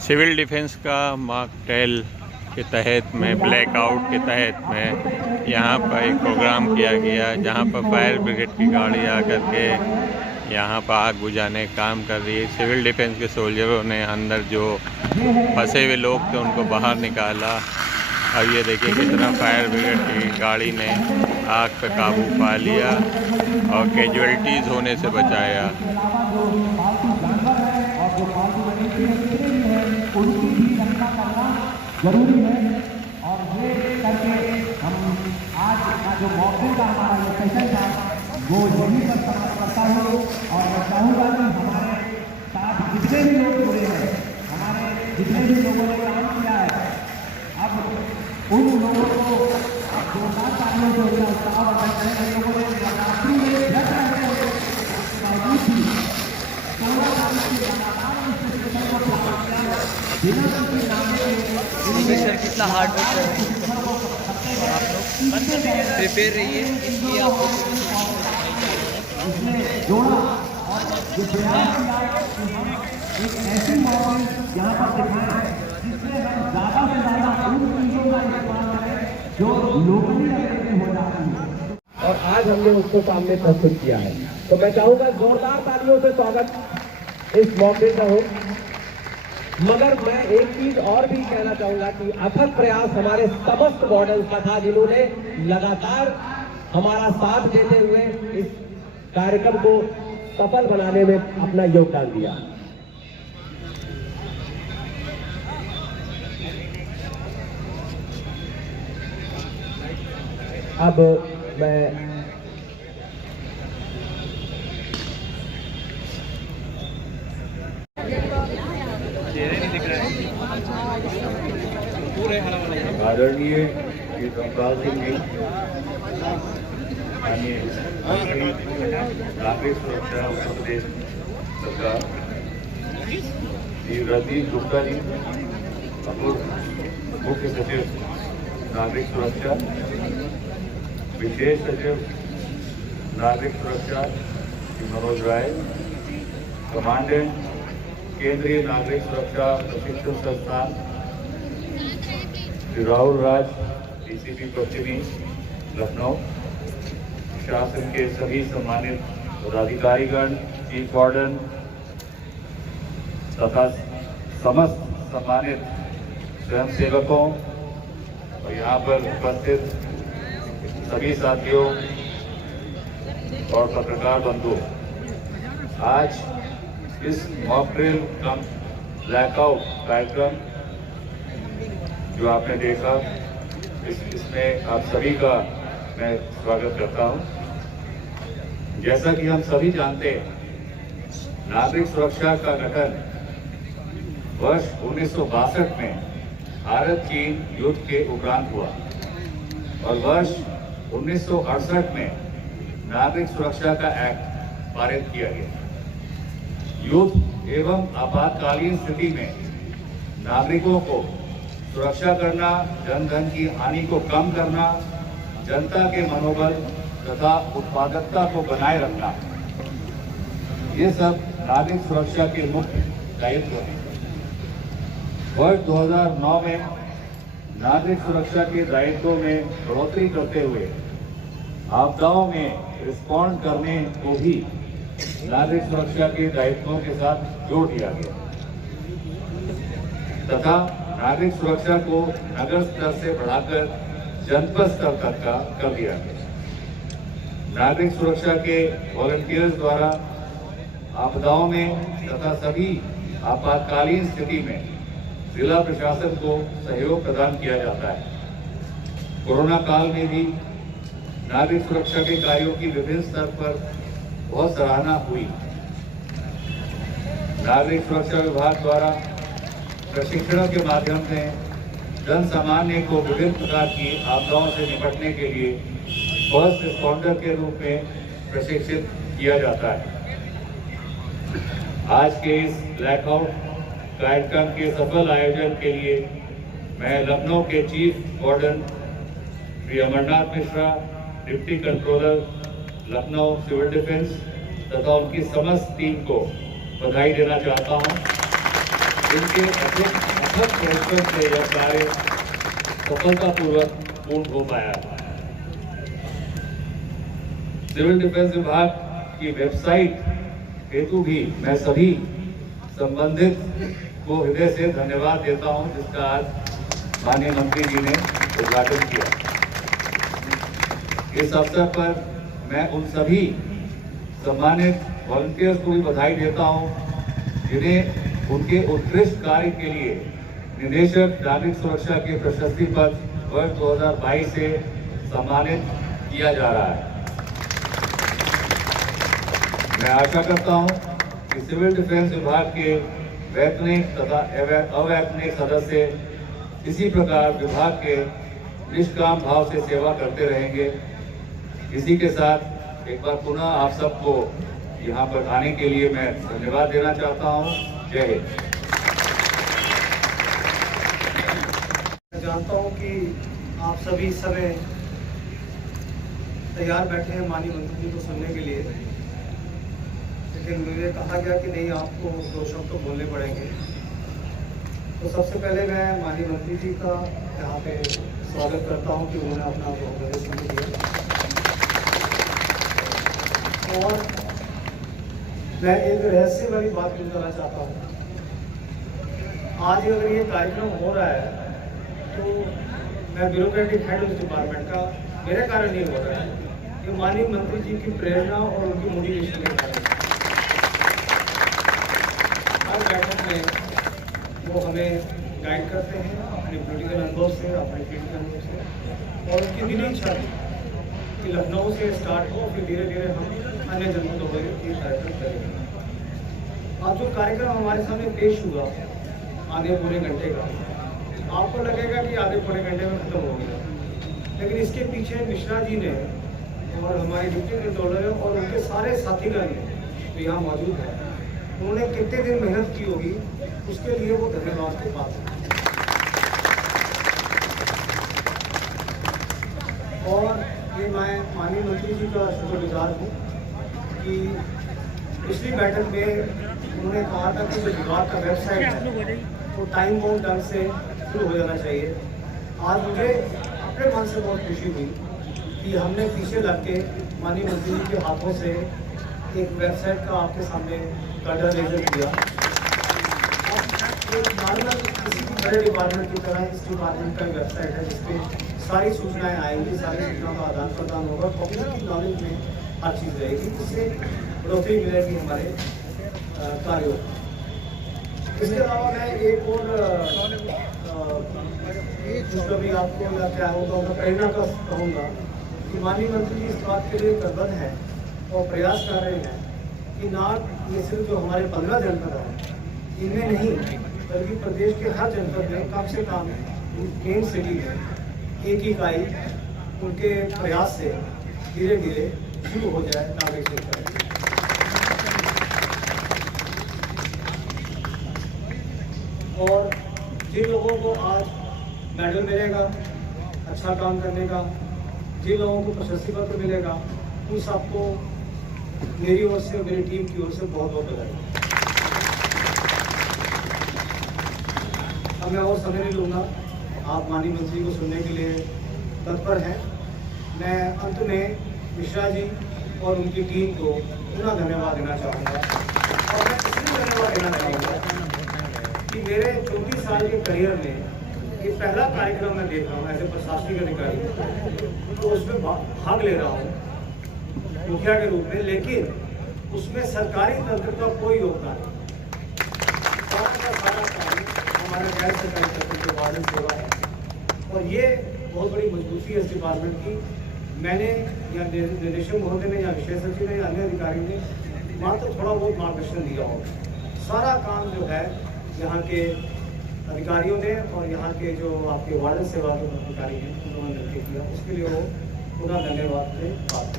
Civil defence का mock drill के तहत में ब्लैकआउट के तहत में यहाँ पर एक प्रोग्राम किया गया, जहाँ पर फायर ब्रिगेड की गाड़ी आकर के यहाँ पर आग बुझाने का काम कर रही है। सिविल डिफेंस के सोल्जरों ने अंदर जो फंसे हुए लोग थे उनको बाहर निकाला। अब ये देखिए कितना फायर ब्रिगेड की गाड़ी ने आग पर काबू पा लिया और कैजुअल्टीज़ होने से बचाया। जरूरी है और ये करके हम आज का जो मौके का हमारा ये सेशन था वो यही पर समाप्त करता हूँ। और मैं चाहूँगा कि हमारे साथ जितने भी लोग जुड़े हैं, हमारे जितने भी लोगों ने काम किया है, अब उन लोगों को जोरदार तालियों से उनका उत्साह बढ़ाते हैं। इन लोगों ने नवरात्रि में व्रत रहते हैं, उसके बावजूद भी 14 तारीख की लगातार इस सेशन को पूरा किया बिना किसी नामे के। सर कितना हार्ड वर्क कर रहे हैं आप लोग, प्रिपेयर रहिए इसलिए आप जोड़ा। और ये प्रयास किया कि हम एक ऐसी मॉडल यहाँ पर दिखाएं जिसमें हम ज़्यादा से ज़्यादा उन चीज़ों का इस्तेमाल करें जो लोकली अवेलेबल हो जाती है, और आज हमने उसको सामने प्रस्तुत किया है। तो मैं चाहूँगा जोरदार तालियों से स्वागत इस मौके का हो। मगर मैं एक चीज और भी कहना चाहूंगा कि अथक प्रयास हमारे समस्त मॉडल्स का था, जिन्होंने लगातार हमारा साथ देते हुए इस कार्यक्रम को सफल बनाने में अपना योगदान दिया। अब मैं आदरणीय श्री कमपाल सिंह जी, माननीय नागरिक सुरक्षा उत्तर प्रदेश सरकार, श्री रजनीश गुप्ता जी, अपर मुख्य सचिव नागरिक सुरक्षा, विशेष सचिव नागरिक सुरक्षा श्री मनोज राय, कमांडेंट केंद्रीय नागरिक सुरक्षा प्रशिक्षण संस्थान श्री राहुल राज, डीसीपी पश्चिमी लखनऊ, शासन के सभी सम्मानित पदाधिकारीगण, चीफ वार्डन तथा समस्त सम्मानित स्वयंसेवकों और यहाँ पर उपस्थित सभी साथियों और पत्रकार बंधु, आज इस मॉक ड्रिल कम ब्लैकआउट कार्यक्रम जो आपने देखा, इसमें आप सभी का मैं स्वागत करता हूं। जैसा कि हम सभी जानते हैं, नागरिक सुरक्षा का गठन वर्ष 1962 में भारत चीन युद्ध के उपरांत हुआ और वर्ष 1968 में नागरिक सुरक्षा का एक्ट पारित किया गया। युद्ध एवं आपातकालीन स्थिति में नागरिकों को सुरक्षा करना, जन धन की हानि को कम करना, जनता के मनोबल तथा उत्पादकता को बनाए रखना, ये सब नागरिक सुरक्षा के मुख्य दायित्व हैं। वर्ष 2009 में नागरिक सुरक्षा के दायित्वों में बढ़ोतरी करते हुए आपदाओं में रिस्पॉन्ड करने को भी नागरिक सुरक्षा के दायित्वों के साथ जोड़ दिया गया तथा नागरिक सुरक्षा को नगर स्तर से बढ़ाकर जनपद स्तर तक का कर दिया गया। नागरिक सुरक्षा के वॉलंटियर्स द्वारा आपदाओं में तथा सभी आपातकालीन स्थिति में जिला प्रशासन को सहयोग प्रदान किया जाता है। कोरोना काल में भी नागरिक सुरक्षा के कार्यों की विभिन्न स्तर पर बहुत सराहना हुई। नागरिक सुरक्षा विभाग द्वारा प्रशिक्षणों के माध्यम से जन सामान्य को विभिन्न प्रकार की आपदाओं से निपटने के लिए फर्स्ट रिस्पॉन्डर के रूप में प्रशिक्षित किया जाता है। आज के इस ब्लैकआउट कार्यक्रम के सफल आयोजन के लिए मैं लखनऊ के chief warden Shri Amarnath Mishra, deputy controller Lucknow civil defence, तथा उनकी समस्त टीम को बधाई देना चाहता हूं। इनके अथक परिश्रम से यह कार्य सफलतापूर्वक पूर्ण हो पाया है। सिविल डिफेंस विभाग की वेबसाइट हेतु भी मैं सभी संबंधित को हृदय से धन्यवाद देता हूं, जिसका आज माननीय मंत्री जी ने उद्घाटन किया। इस अवसर पर मैं उन सभी सम्मानित वॉलंटियर्स को भी बधाई देता हूं, जिन्हें उनके उत्कृष्ट कार्य के लिए निदेशक नागरिक सुरक्षा के प्रशस्ति पत्र वर्ष 2022 से सम्मानित किया जा रहा है। मैं आशा करता हूं कि सिविल डिफेंस विभाग के वैतनिक तथा अवैतनिक सदस्य इसी प्रकार विभाग के निष्काम भाव से सेवा करते रहेंगे। इसी के साथ एक बार पुनः आप सबको यहाँ पर आने के लिए मैं धन्यवाद देना चाहता हूँ। जय हिंद। मैं जानता हूँ कि आप सभी इस समय तैयार बैठे हैं माननीय मंत्री जी को सुनने के लिए, लेकिन मुझे कहा गया कि नहीं, आपको 2 शब्द तो बोलने पड़ेंगे। तो सबसे पहले मैं माननीय मंत्री जी का यहाँ पे स्वागत करता हूँ कि उन्होंने अपना बहुत समय दिया। और मैं एक रहस्य वाली बात बताना चाहता हूँ। आज अगर ये कार्यक्रम हो रहा है तो मैं ब्यूरोक्रेटिक हेड उस डिपार्टमेंट का मेरे कारण नहीं हो रहा है, ये माननीय मंत्री जी की प्रेरणा और उनकी मोटिवेशन के कारण। हर बैठक में वो हमें गाइड करते हैं अपने पॉलिटिकल अनुभव से, अपने फील्ड के अनुभव से, और उनकी दिली इच्छा थी कि लखनऊ से स्टार्ट हो, फिर धीरे धीरे हम अन्य जनपदों पर ये कार्यक्रम करेंगे। आज जो कार्यक्रम हमारे सामने पेश हुआ आधे पौने घंटे का, आपको लगेगा कि आधे पौने घंटे में खत्म हो गया, लेकिन इसके पीछे मिश्रा जी ने और हमारे डिप्टी कंट्रोलर और उनके सारे साथीगण जो यहाँ मौजूद हैं, उन्होंने कितने दिन मेहनत की होगी, उसके लिए वो धन्यवाद के पात्र हैं। और ये मैं माननीय मंत्री जी का शुक्रगुजार हूँ कि पिछली बैठक में उन्होंने कहा था कि जो विभाग का वेबसाइट है वो टाइम बाउंड ढंग से शुरू हो जाना चाहिए। आज मुझे अपने मन से बहुत खुशी हुई कि हमने पीछे लग के माननीय मंत्री जी के हाथों से एक वेबसाइट का आपके सामने कर्डर लेजर किया। एक नॉर्मल किसी भी बड़े डिपार्टमेंट की तरह इस डिपार्टमेंट का वेबसाइट है जिसपे सारी सूचनाएं आएंगी, सारी सूचनाओं का आदान प्रदान होगा, पब्लिक की नॉलेज में हर चीज़ रहेगी, इससे बढ़ोतरी मिलेगी हमारे कार्यों। इसके अलावा मैं एक और भी आपको क्या होगा प्रेरणा का कहूँगा कि माननीय मंत्री जी इस बात के लिए करबद्ध हैं और प्रयास कर रहे हैं कि ना ये सिर्फ जो हमारे 15 जनपद हैं इनमें नहीं, बल्कि प्रदेश के हर जनपद में कम से कम मेन सिटी में एक इकाई उनके प्रयास से धीरे धीरे शुरू हो जाए नागरिक सुरक्षा। और जिन लोगों को आज मेडल मिलेगा अच्छा काम करने का, जिन लोगों को प्रशस्ति पत्र मिलेगा, उन सबको मेरी ओर से, मेरी टीम की ओर से बहुत बहुत बधाई। अब मैं और समय नहीं लूँगा, आप माननीय मंत्री को सुनने के लिए तत्पर हैं। मैं अंत में मिश्रा जी और उनकी टीम को पुनः धन्यवाद देना चाहूँगा। और मैं इसलिए धन्यवाद देना चाहूँगा कि मेरे 34 साल के करियर में ये पहला कार्यक्रम मैं देख रहा हूँ ऐसे प्रशासनिक अधिकारी, तो उसमें भाग ले रहा हूँ मुखिया के रूप में, लेकिन उसमें सरकारी तंत्र का कोई योगदान नहीं। सारा काम हमारे गैर सरकारी तंत्र के वार्डन सेवा है और ये बहुत बड़ी मजबूती है इस डिपार्टमेंट की। मैंने या निदेशक महोदय ने या विशेष सचिव ने या अन्य अधिकारी ने मात्र थोड़ा बहुत मार्गदर्शन दिया हो। सारा काम जो है यहाँ के अधिकारियों ने और यहाँ के जो आपके वार्डन सेवा के अधिकारी हैं उन्होंने मिलकर किया, उसके लिए वो पुनः धन्यवाद के पात्र।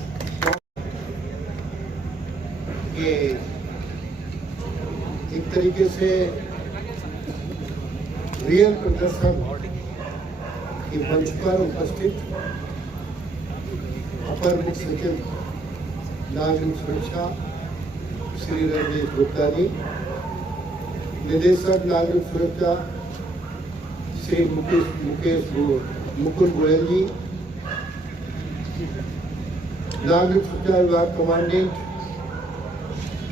ये एक तरीके से रियल प्रदर्शन के मंच पर उपस्थित अपर मुख्य सचिव नागरिक सुरक्षा श्री रजनीश गुप्ता जी, निदेशक नागरिक सुरक्षा श्री मुकुल गोयल जी, नागरिक सुरक्षा विभाग कमांडेंट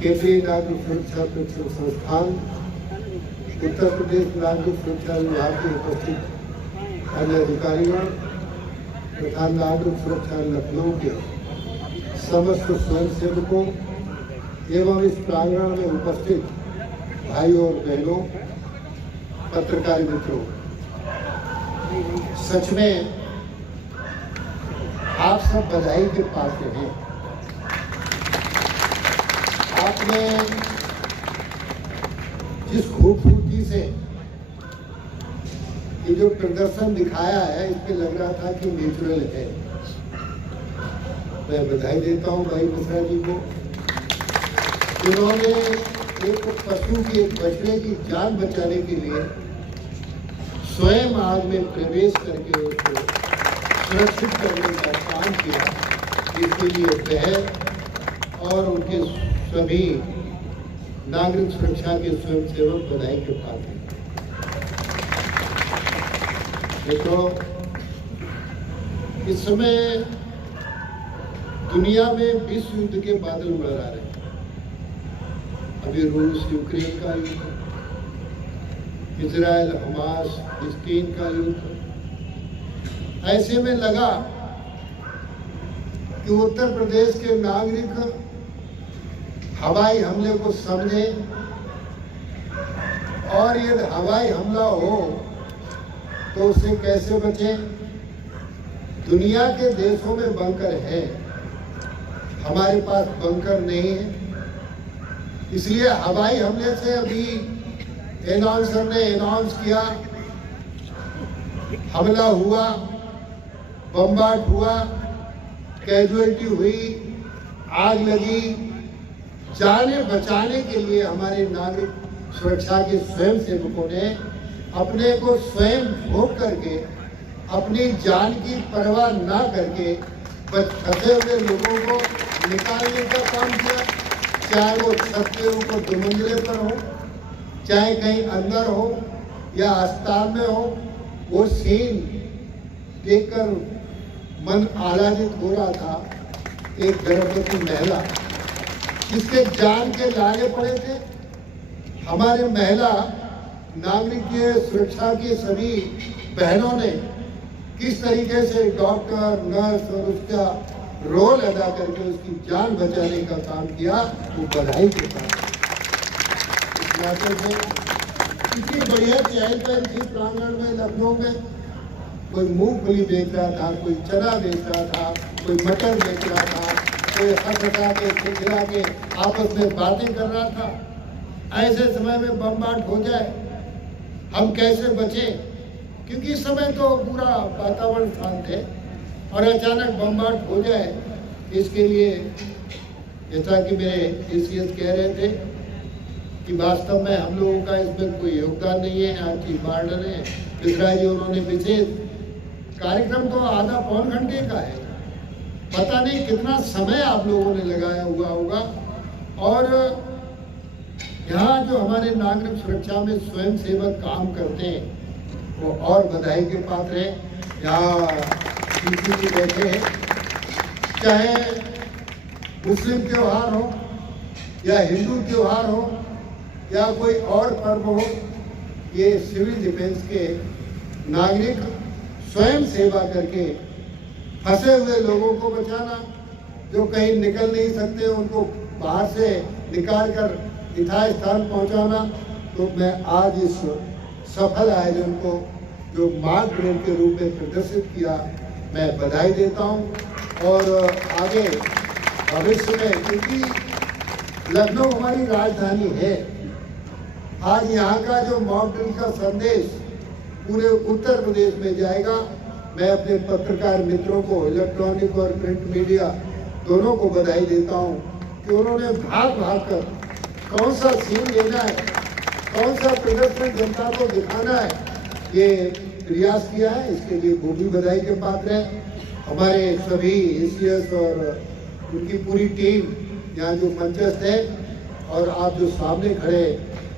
केंद्रीय नागरिक सुरक्षा प्रशिक्षण संस्थान, उत्तर प्रदेश नागरिक सुरक्षा विभाग के उपस्थित अन्य अधिकारियों तथा नागरिक सुरक्षा लखनऊ के समस्त स्वयंसेवकों एवं इस प्रांगण में उपस्थित भाइयों और बहनों, पत्रकार मित्रों, सच में आप सब बधाई के पात्र हैं। आपने जिस खूबसूरती से ये जो प्रदर्शन दिखाया है, इस पे लग रहा था कि नेचुरल है। मैं बधाई देता हूं भाई मिश्रा जी को, जिन्होंने एक पशु के बछड़े की जान बचाने के लिए स्वयं आग में प्रवेश करके उसको सुरक्षित करने का काम किया। इसके लिए वह और उनके सभी नागरिक सुरक्षा के स्वयंसेवक बधाई के पात्र हैं। देखो, इस समय दुनिया में विश्व युद्ध के बादल मंडरा रहे हैं। अभी रूस यूक्रेन का युद्ध, इजराइल हमास फिलिस्तीन का युद्ध। ऐसे में लगा कि उत्तर प्रदेश के नागरिक हवाई हमले को समझे और यदि हवाई हमला हो तो उससे कैसे बचें। दुनिया के देशों में बंकर है, हमारे पास बंकर नहीं है, इसलिए हवाई हमले से अभी एनाउंसर ने अनाउंस किया, हमला हुआ, बमबार्ड हुआ, कैजुअलिटी हुई, आग लगी। जाने बचाने के लिए हमारे नागरिक सुरक्षा के स्वयं सेवकों ने अपने को स्वयं भोग करके, अपनी जान की परवाह ना करके फंसे हुए लोगों को निकालने का काम किया। चाहे वो छत के ऊपर दुमंजिले पर हो, चाहे कहीं अंदर हो या अस्पताल में हो, वो सीन देखकर मन आह्लादित हो रहा था। एक गर्भवती महिला जिसके जान के लागे पड़े थे, हमारे महिला नागरिक के सुरक्षा की सभी बहनों ने किस तरीके से डॉक्टर, नर्स और उसका रोल अदा करके उसकी जान बचाने का काम किया, वो बधाई के साथ। इस नाते से इतनी बढ़िया चहल पहल थी प्रांगण में लखनऊ में। कोई मूंगफली बेच रहा था, कोई चना बेच रहा था, कोई मटर बेच रहा था, कोई हंसा के खिलखिला के आपस में बातें कर रहा था। ऐसे समय में बमबार्ड हो जाए, हम कैसे बचें? क्योंकि इस समय तो पूरा वातावरण शांत है और अचानक बमबार्ड हो जाए, इसके लिए जैसा कि मेरे एसीएस कह रहे थे कि वास्तव में हम लोगों का इसमें कोई योगदान नहीं है। आज की वार्डन है मिश्रा जी, उन्होंने विशेष कार्यक्रम तो आधा पौन घंटे का है, पता नहीं कितना समय आप लोगों ने लगाया हुआ होगा। और यहाँ जो हमारे नागरिक सुरक्षा में स्वयं सेवक काम करते हैं वो और बधाई के पात्र हैं। यहाँ पीछे बैठे हैं, चाहे मुस्लिम त्योहार हो या हिंदू त्योहार हो या कोई और पर्व हो, ये सिविल डिफेंस के नागरिक स्वयं सेवा करके फंसे हुए लोगों को बचाना, जो कहीं निकल नहीं सकते उनको बाहर से निकाल कर यथास्थान स्थान पहुंचाना। तो मैं आज इस सफल आयोजन को जो मार्ग ग्रेड के रूप में प्रदर्शित किया, मैं बधाई देता हूं। और आगे भविष्य में, क्योंकि लखनऊ हमारी राजधानी है, आज यहाँ का जो मॉक ड्रिल का संदेश पूरे उत्तर प्रदेश में जाएगा। मैं अपने पत्रकार मित्रों को, इलेक्ट्रॉनिक और प्रिंट मीडिया दोनों को बधाई देता हूं कि उन्होंने भाग भाग कर कौन सा सीन लेना है, कौन सा प्रदर्शन जनता को दिखाना है, ये प्रयास किया है। इसके लिए वो भी बधाई के पात्र हैं। हमारे सभी एसीएस और उनकी पूरी टीम यहाँ जो मंचस्थ है, और आप जो सामने खड़े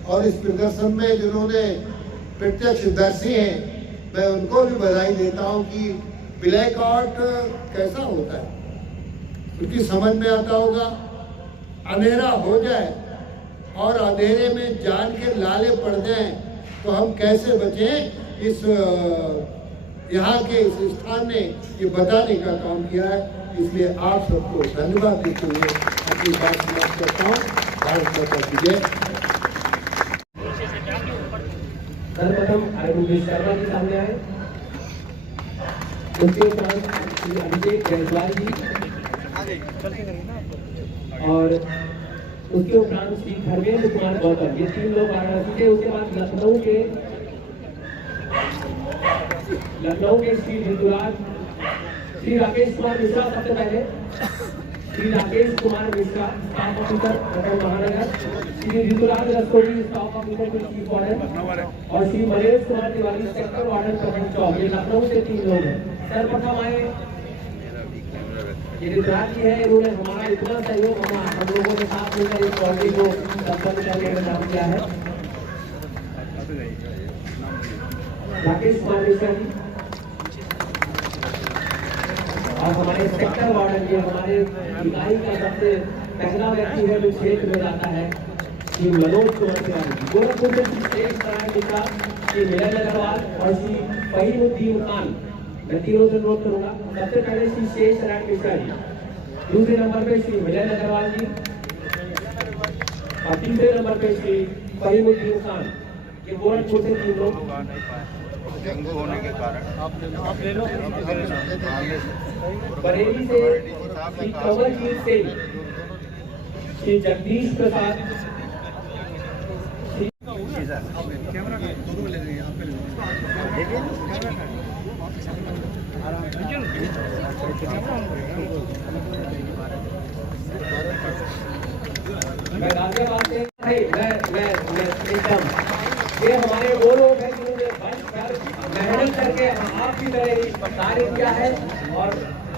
और इस प्रदर्शन में जिन्होंने प्रत्यक्षदर्शी हैं, मैं उनको भी बधाई देता हूं कि ब्लैकआउट कैसा होता है, क्योंकि समझ में आता होगा अंधेरा हो जाए और अंधेरे में जान के लाले पड़ जाएं तो हम कैसे बचें। इस यहाँ के इस स्थान ने ये बताने का काम किया है, इसलिए आप सबको धन्यवाद देते हुए अपनी बात समाप्त करता हूँ। भारत माता की जय। सर्वप्रथम अरविंद शर्मा जी सामने आए, उसके उपरांत श्री अभिषेक जायसवाल जी और उसके उपरांत श्री धर्मेंद्र कुमार गौतम, ये 3 लोग वाराणसी के। उसके बाद लखनऊ के श्री ऋतुराज, श्री राकेश कुमार मिश्रा, सबसे पहले श्री राकेश कुमार मिश्रा, स्टाफ ऑफिसर पटना महानगर, Shri Rituraj Rastogi, staff officer chief warden, और श्री महेश कुमार तिवारी, सेक्टर वार्डन प्रखंड चौक। ये लखनऊ से 3 लोग हैं। सर्वप्रथम आए ये ऋतुराज जी है, इन्होंने हमारा इतना सहयोग हम लोगों के साथ मिलकर इस कॉलेज को संपन्न करने का काम किया है। राकेश कुमार मिश्रा जी और हमारे सेक्टर वार्डन जी, हमारे इकाई का सबसे पहला व्यक्ति है जो क्षेत्र में जाता है, श्री मनोज कुमार तिवारी जी। गोरखपुर से श्री शेष नारायण मिश्रा, श्री मिलन अग्रवाल और श्री फहीमुद्दीन खान। मैं तीनों से अनुरोध करूंगा, सबसे पहले श्री शेष नारायण मिश्रा जी, दूसरे नंबर पे श्री मिलन अग्रवाल जी और तीसरे नंबर पे श्री फहीमुद्दीन खान। ये गोरखपुर से 3 लोग। डेंगू होने के कारण आप ले लो। बरेली से श्री कंवलजीत सिंह, श्री जगदीश प्रसाद, मैं गाजियाबाद से मैं एकदम, ये हमारे वो लोग हैं जिन्होंने मेहनत करके आपकी तरह कार्य किया है और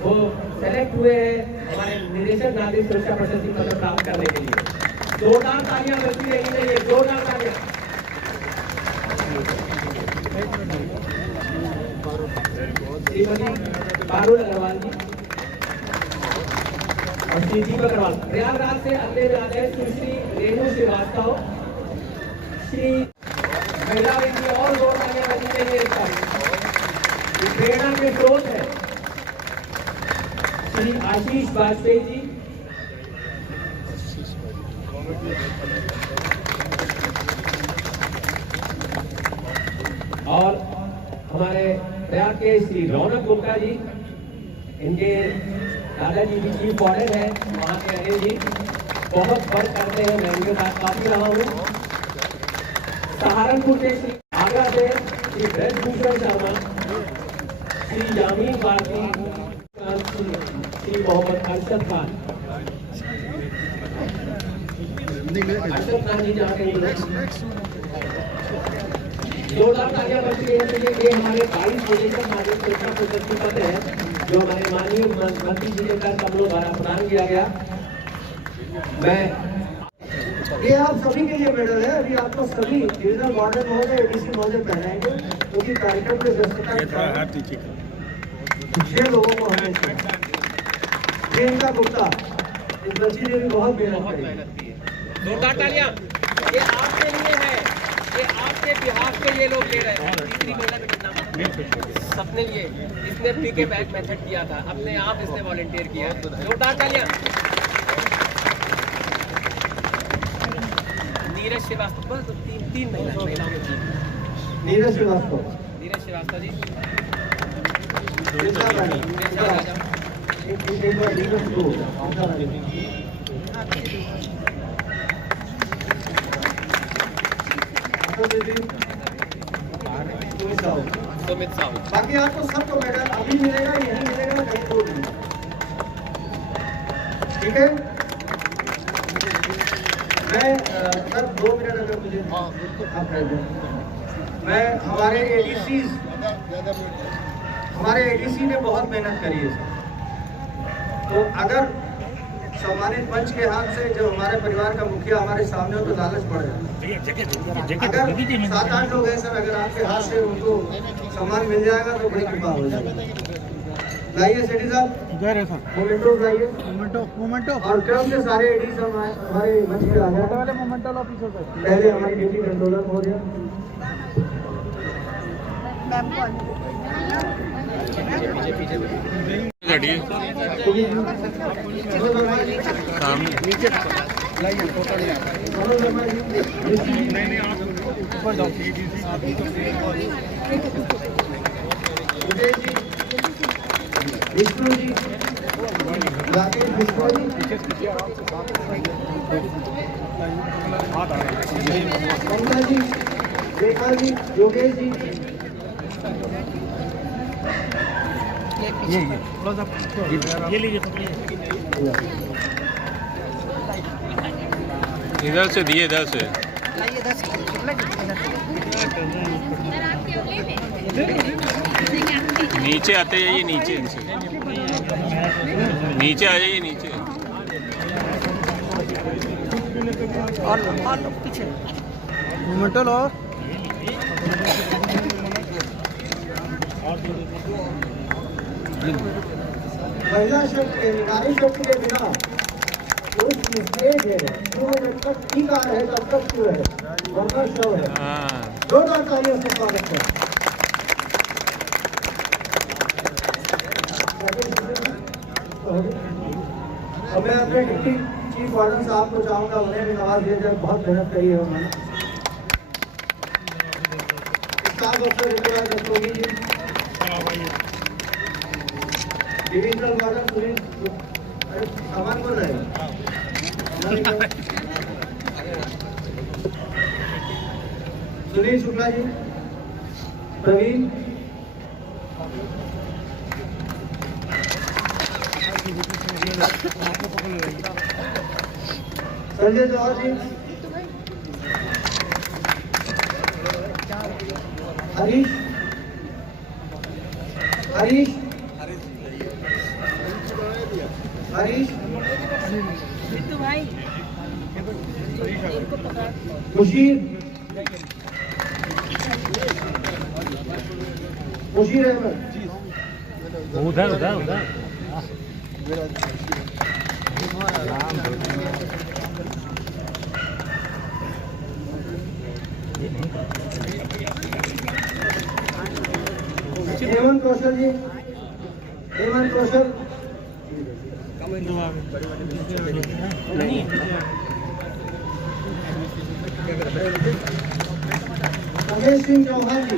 वो सेलेक्ट हुए हैं हमारे निदेशक नागरिक सुरक्षा प्रशस्ति पत्र प्राप्त करने के लिए। जोरदार तालियां बजती रहनी चाहिए, जोरदार तालियां। श्रीमती पारुल अग्रवाल जी और श्री दीपक अग्रवाल। प्रयागराज से अगले में आ गए सुश्री रेणु श्रीवास्तव, श्री महिला व्यक्ति और दो तालियां बजनी चाहिए। इसका प्रेरणा के स्रोत है श्री आशीष वाजपेयी जी, और हमारे प्रयाग के श्री रौनक गुप्ता जी, इनके दादाजी भी चीफ वार्डन है वहाँ के। अनिल जी बहुत वर्क करते हैं, मैं उनके साथ काफी रहा हूँ। सहारनपुर से श्री आगरा से श्री ब्रजभूषण शर्मा, श्री यामीन भारती, श्री मोहम्मद अरशद खान। अरशद खान जी जाके जोरदार तालियां बजती हैं। ये हमारे 22 निदेशक नागरिक सुरक्षा प्रशस्ति पत्र है जो हमारे माननीय मंत्री जी के साथ हम लोग द्वारा प्रदान किया गया। मैं ये आप सभी के लिए मेडल है। अभी आपको सभी डिविजनल वार्डन महोदय, एडीसी महोदय पहनाएंगे, क्योंकि कार्यक्रम के व्यस्तता के कारण 6 लोगों को हमें प्रियंका गुप्ता, इस बच्ची ने भी बहुत मेहनत की है। जोरदार तालियां। ये आपके लिए है, ये आपके बिहाफ पे ये लोग ले रहे हैं। तीसरी महिला सबने लिए, इसने फ्री के बैक मेथड किया था, अपने आप इसने वॉलंटियर किया। जोरदार तालियां। नीरज श्रीवास्तव, बस 3 महिलाओं में 3। नीरज श्रीवास्तव, नीरज श्रीवास्तव जी, सुमित साहू। बाकी आपको सबको मेडल अभी मिलेगा, यही मिलेगा, कहीं दूर नहीं। ठीक है, मैं सर 2 मिनट अगर मुझे आप रह जाए। मैं हमारे एडीसी ने बहुत मेहनत करी है। तो अगर सम्मानित मंच के हाथ से जब हमारे परिवार का मुखिया हमारे सामने हो तो लालच पड़ जाता है। अगर 7-8 लोग हैं सर, अगर आपके हाथ से उनको सम्मान मिल जाएगा तो बड़ी कृपा हो जाएगी। लाइए सेठी साहब, मोमेंटो लाइए, मोमेंटो और क्रम से सारे एडी सब हमारे मंच पे आ जाए। पहले हमारे डिप्टी कंट्रोलर महोदय, खड़िए सामने नीचे विष्णु जी, राकेश विष्णु जी, ममता जी, रेखा जी, योगेश जी, ये लीजिए इधर से दिए, इधर से नीचे आते जाइए, नीचे इनसे नीचे आ जाइए, नीचे और पीछे मोमेंटो लो। महिला शक्ति, नारी शक्ति के बिना पुरुष निस्तेज है, जो जब तक ठीक है तब तक क्यों है, वरना शव है। हाँ जोरदार तालियों से स्वागत है। अब मैं अपने डिप्टी चीफ वार्डन साहब को चाहूंगा, उन्हें भी नवाज दिया जाए, बहुत मेहनत करी है उन्होंने। स्टाफ अफसर ऋतुराज रस्तोगी जी, डिविजनल वार्डन सुनील, अरे सामान बोल रहे हैं, सुनील शुक्ला जी, प्रवीण, संजय जवाहर जी, हरीश, हरीश, हरीश, मुशीर, मुशीर अहमद, उधर उधर उधर हेमंत कौशल जी, हेमंत कौशल, अजय सिंह चौहान जी,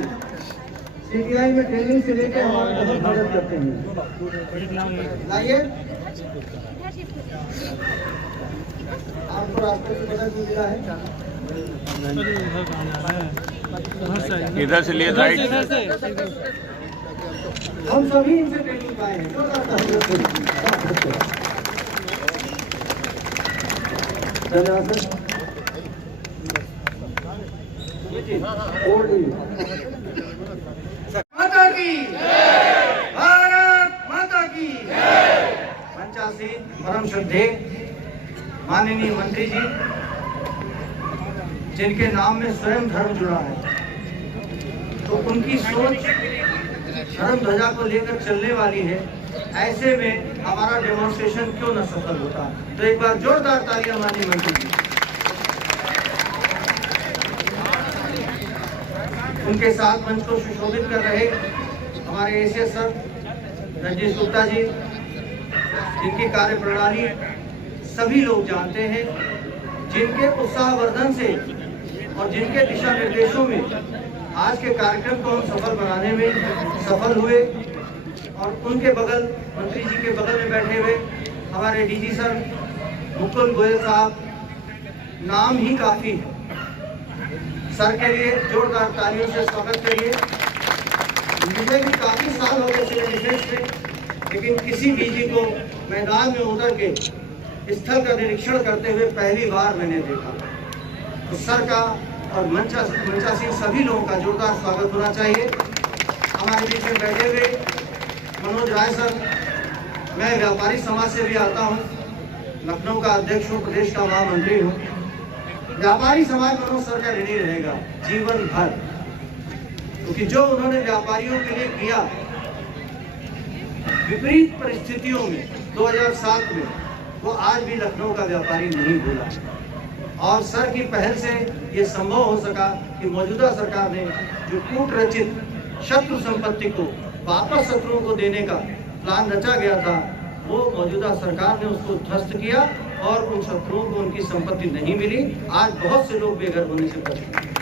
सीबीआई में ट्रेनिंग से लेकर हमारी बहुत मदद करते हैं। लाइए, आपको रास्ते से पता क्यों मिला है? इधर से लिए राइट। हम सभी इनसे ट्रेनिंग पाए हैं। धन्यवाद सर। माता की भारत माता की पंचासी परम श्रद्धेय माननीय मंत्री जी, जिनके नाम में स्वयं धर्म जुड़ा है, तो उनकी सोच धर्म ध्वजा को लेकर चलने वाली है। ऐसे में हमारा डेमोन्स्ट्रेशन क्यों न सफल होता। तो एक बार जोरदार तालियां माननीय मंत्री जी। उनके साथ मंच को सुशोभित कर रहे हमारे एसीएस सर रजनीश गुप्ता जी, जिनकी कार्य प्रणाली सभी लोग जानते हैं, जिनके उत्साहवर्धन से और जिनके दिशा निर्देशों में आज के कार्यक्रम को हम सफल बनाने में सफल हुए। और उनके बगल, मंत्री जी के बगल में बैठे हुए हमारे डीजी सर मुकुल गोयल साहब, नाम ही काफी है। सर के लिए जोरदार तालियों से स्वागत करिए। मुझे भी काफी साल हो गए सिविल डिफेंस में, लेकिन किसी डीजी को मैदान में उतर के स्थल का निरीक्षण करते हुए पहली बार मैंने देखा। तो सर का और मंचासीन सभी लोगों का जोरदार स्वागत होना चाहिए। हमारे बीच में बैठे हुए मनोज राय सर, मैं व्यापारी समाज से भी आता हूँ, लखनऊ का अध्यक्ष हूँ, प्रदेश का महामंत्री हूँ। व्यापारी समाज मनोज सर का ऋणी रहेगा जीवन भर, क्योंकि जो उन्होंने व्यापारियों के लिए किया विपरीत परिस्थितियों में 2007 में, वो आज भी लखनऊ का व्यापारी नहीं भूला। और सर की पहल से ये संभव हो सका कि मौजूदा सरकार ने जो कूट रचित शत्रु संपत्ति को वापस शत्रुओं को देने का प्लान रचा गया था, वो मौजूदा सरकार ने उसको ध्वस्त किया और उन शत्रुओं को उनकी संपत्ति नहीं मिली। आज बहुत से लोग बेघर होने से बच गए।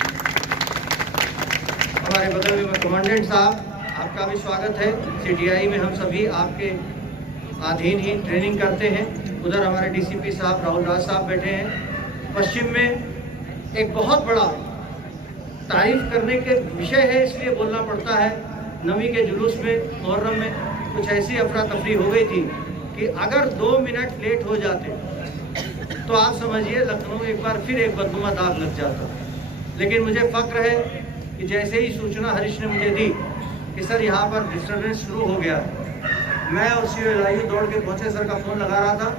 हमारे बगल में कमांडेंट साहब, आपका भी स्वागत है। CTI में हम सभी आपके अधीन ही ट्रेनिंग करते हैं। उधर हमारे DCP साहब राहुल राज साहब बैठे हैं। पश्चिम में एक बहुत बड़ा तारीफ करने के विषय है, इसलिए बोलना पड़ता है। नवी के जुलूस में मुहर्रम में कुछ ऐसी अफरा तफरी हो गई थी कि अगर 2 मिनट लेट हो जाते तो आप समझिए लखनऊ एक बार फिर एक बदनुमा दाग लग जाता। लेकिन मुझे फक्र है कि जैसे ही सूचना हरीश ने मुझे दी कि सर यहाँ पर डिस्टर्बेंस शुरू हो गया है, मैं और COLIU दौड़ के पहुँचे। सर का फ़ोन लगा रहा था।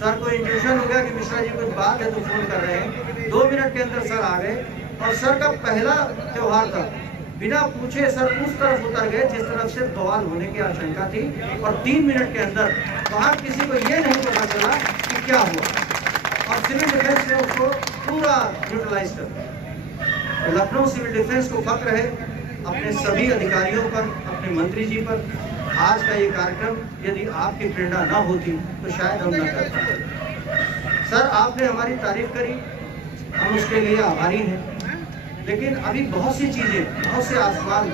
सर को इंट्यूशन हो गया कि मिश्रा जी कुछ बात है तो फ़ोन कर रहे हैं। 2 मिनट के अंदर सर आ गए और सर का पहला त्यौहार था। बिना पूछे सर उस तरफ उतर गए जिस तरफ से बवाल होने की आशंका थी, और 3 मिनट के अंदर वहाँ किसी को ये नहीं पता चला कि क्या हुआ, और सिविल डिफेंस ने उसको पूरा न्यूट्रलाइज कर दिया। तो लखनऊ सिविल डिफेंस को फक्र है अपने सभी अधिकारियों पर, अपने मंत्री जी पर। आज का ये कार्यक्रम यदि आपकी प्रेरणा ना होती तो शायद हम न कर पाते। सर, आपने हमारी तारीफ करी, हम उसके लिए आभारी हैं। लेकिन अभी बहुत सी चीज़ें, बहुत से आसमान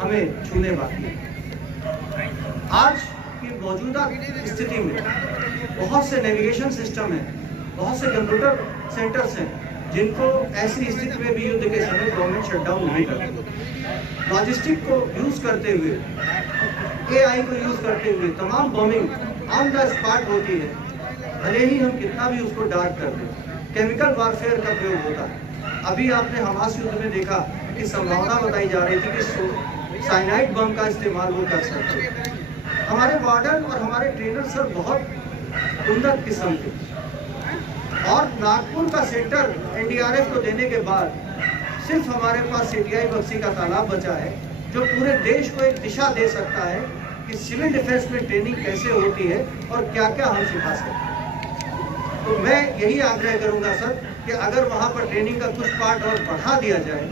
हमें छूने बाकी है। आज की मौजूदा स्थिति में बहुत से नेविगेशन सिस्टम हैं, बहुत से कंप्यूटर सेंटर्स हैं जिनको ऐसी स्थिति में भी युद्ध के समय गवर्नमेंट शटडाउन नहीं करती। लॉजिस्टिक को यूज़ करते हुए, AI को यूज़ करते हुए तमाम बॉम्बिंग ऑन द स्पॉट होती है। भले ही हम कितना भी उसको डार्क कर दें, केमिकल वारफेयर का प्रयोग होता है। अभी आपने हमास युद्ध में देखा कि संभावना बताई जा रही थी कि साइनाइड बम का इस्तेमाल वो कर सकते हैं। हमारे वार्डन और हमारे ट्रेनर सर बहुत उन्नत किस्म के, और नागपुर का सेंटर NDRF को देने के बाद सिर्फ हमारे पास CTI बक्सी का तालाब बचा है, जो पूरे देश को एक दिशा दे सकता है कि सिविल डिफेंस में ट्रेनिंग कैसे होती है और क्या क्या हम सिखा सकते हैं। तो मैं यही आग्रह करूंगा सर कि अगर वहाँ पर ट्रेनिंग का कुछ पार्ट और बढ़ा दिया जाए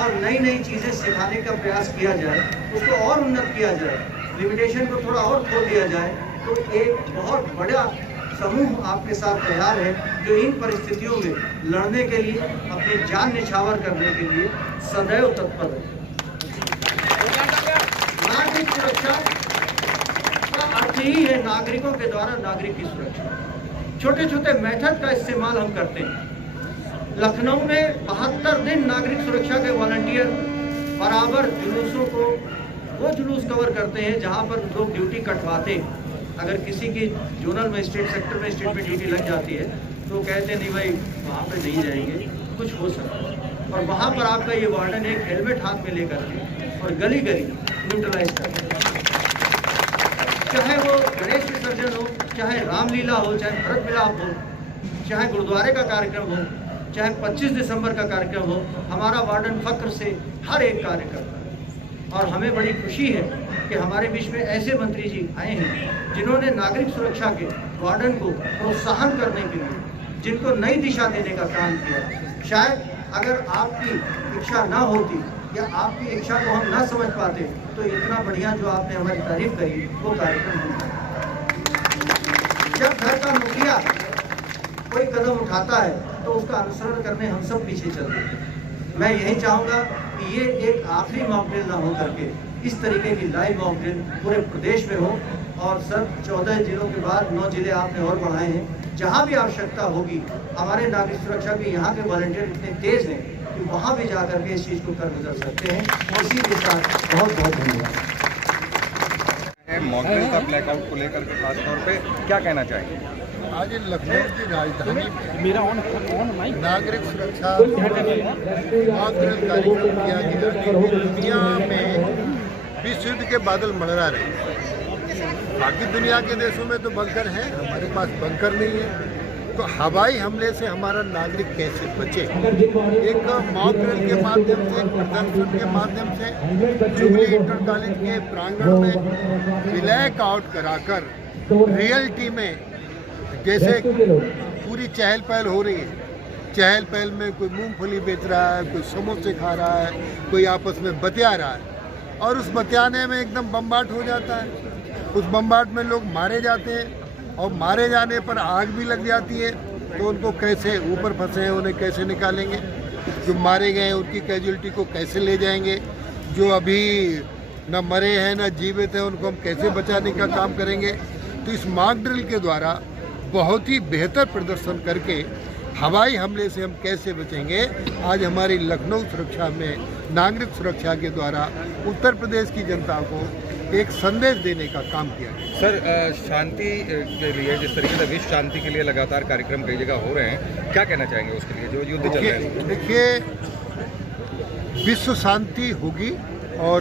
और नई नई चीज़ें सिखाने का प्रयास किया जाए, उसको और उन्नत किया जाए, लिमिटेशन को थोड़ा और खोल दिया जाए, तो एक बहुत बड़ा समूह आपके साथ तैयार है जो इन परिस्थितियों में लड़ने के लिए, अपनी जान निछावर करने के लिए सदैव तत्पर है। नागरिक सुरक्षा का अर्थ ही है नागरिकों के द्वारा नागरिक की सुरक्षा। छोटे छोटे मेथड का इस्तेमाल हम करते हैं। लखनऊ में 72 दिन नागरिक सुरक्षा के वॉलंटियर बराबर जुलूसों को, वो जुलूस कवर करते हैं जहां पर लोग ड्यूटी कटवाते हैं। अगर किसी की जोनल मजिस्ट्रेट सेक्टर मजिस्ट्रेट में ड्यूटी लग जाती है तो कहते नहीं भाई वहाँ पे नहीं जाएंगे, कुछ हो सकता है। और वहाँ पर आपका ये वार्डन एक हेलमेट हाथ में लेकर के और गली गली न्यूट्रलाइज करते हैं। चाहे वो गणेश विसर्जन हो, चाहे रामलीला हो, चाहे भरत मिलाप हो, चाहे गुरुद्वारे का कार्यक्रम हो, चाहे 25 दिसंबर का कार्यक्रम हो, हमारा वार्डन फक्र से हर एक कार्य करता है। और हमें बड़ी खुशी है कि हमारे बीच में ऐसे मंत्री जी आए हैं जिन्होंने नागरिक सुरक्षा के वार्डन को प्रोत्साहन करने के लिए, जिनको नई दिशा देने का काम किया। शायद अगर आपकी इच्छा ना होती या आपकी इच्छा को हम ना समझ पाते तो इतना बढ़िया जो आपने हमारी तारीफ करी वो कार्यक्रम होता। जब घर का मुखिया कोई कदम उठाता है तो उसका अनुसरण करने हम सब पीछे चलते हैं। मैं यही चाहूँगा कि ये एक आखिरी मॉक ड्रिल ना हो करके इस तरीके की लाइव मॉक ड्रिल पूरे प्रदेश में हो। और सर 14 जिलों के बाद 9 जिले आपने और बढ़ाए हैं। जहाँ भी आवश्यकता होगी, हमारे नागरिक सुरक्षा के यहाँ के वॉलंटियर इतने तेज हैं कि वहाँ भी जा करके इस चीज़ को कर गुजर सकते हैं। इसी के साथ बहुत बहुत धन्यवाद। मॉक ड्रिल का ब्लैकआउट को लेकर के खासतौर पे क्या कहना चाहेंगे? आज लखनऊ की राजधानी में नागरिक सुरक्षा मॉक ड्रिल कार्यक्रम किया गया। दुनिया में विश्व युद्ध के बादल मंडरा रहे। बाकी दुनिया के देशों में तो बंकर हैं, हमारे पास बंकर नहीं है। तो हवाई हमले से हमारा नागरिक कैसे बचे। एक मॉक ड्रिल के माध्यम से, प्रदर्शन के माध्यम से जुबली इंटर कॉलेज के प्रांगण में ब्लैक आउट कराकर रियलिटी में जैसे पूरी चहल पहल हो रही है, चहल पहल में कोई मूंगफली बेच रहा है, कोई समोसे खा रहा है, कोई आपस में बतिया रहा है और उस बतियाने में एकदम बम्बाट हो जाता है। उस बम्बाट में लोग मारे जाते हैं और मारे जाने पर आग भी लग जाती है, तो उनको कैसे, ऊपर फंसे हैं उन्हें कैसे निकालेंगे, जो मारे गए हैं उनकी कैजुअलिटी को कैसे ले जाएंगे, जो अभी न मरे हैं न जीवित हैं उनको हम कैसे बचाने का काम करेंगे। तो इस मॉक ड्रिल के द्वारा बहुत ही बेहतर प्रदर्शन करके हवाई हमले से हम कैसे बचेंगे, आज हमारी लखनऊ सुरक्षा में नागरिक सुरक्षा के द्वारा उत्तर प्रदेश की जनता को एक संदेश देने का काम किया गया। सर, शांति के लिए जिस तरीके से विश्व शांति के लिए लगातार कार्यक्रम कई जगह हो रहे हैं, क्या कहना चाहेंगे उसके लिए जो युद्ध चल रहा है? देखिए, विश्व शांति होगी और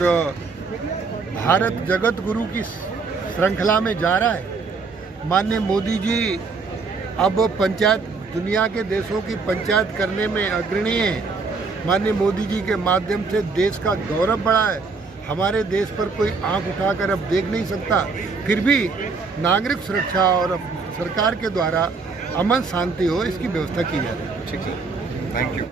भारत जगत गुरु की श्रृंखला में जा रहा है। माननीय मोदी जी अब पंचायत, दुनिया के देशों की पंचायत करने में अग्रणी हैं। माननीय मोदी जी के माध्यम से देश का गौरव बढ़ा है। हमारे देश पर कोई आंख उठाकर अब देख नहीं सकता, फिर भी नागरिक सुरक्षा और सरकार के द्वारा अमन शांति हो, इसकी व्यवस्था की जा रही है। ठीक है, थैंक यू।